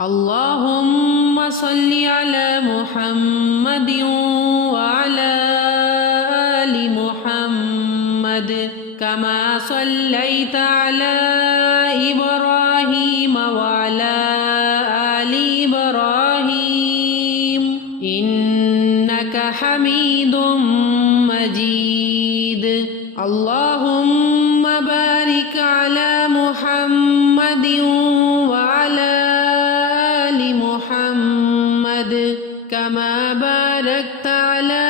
اللهم صل على محمد وعلى آل محمد كما صليت على إبراهيم وعلى آل إبراهيم إنك حميد مجيد. اللهم بارك على محمد وعلى آل محمد كما باركت على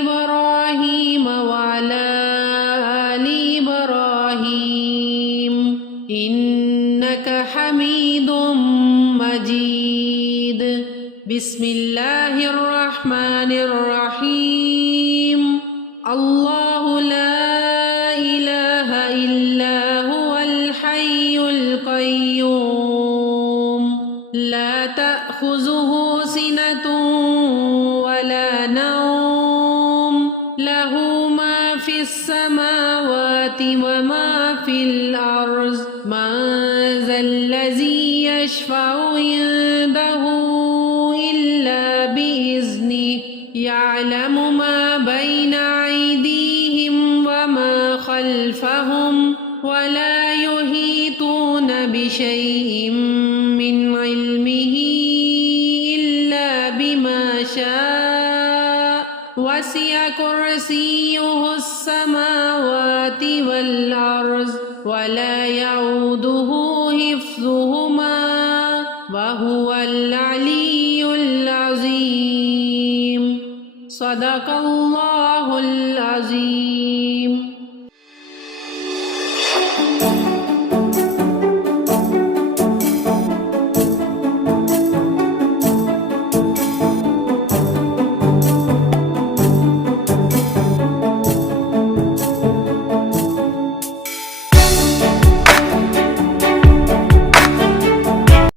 إبراهيم وعلى آل إبراهيم إنك حميد مجيد. بسم الله الرحمن الرحيم. الله لا إله إلا هو الحي القيوم لا تأخذه سنة ولا نوم له ما في السماوات وما في الأرض. من ذا الذي يشفع عنده إلا بإذنه يعلم ما بين أيديهم وما خلفهم ولا يحيطون بشيء من علمه إلا بما شاء. وسع كرسيه السماوات والأرض ولا يعوده حفظهما وهو العلي العظيم. صدق الله العظيم.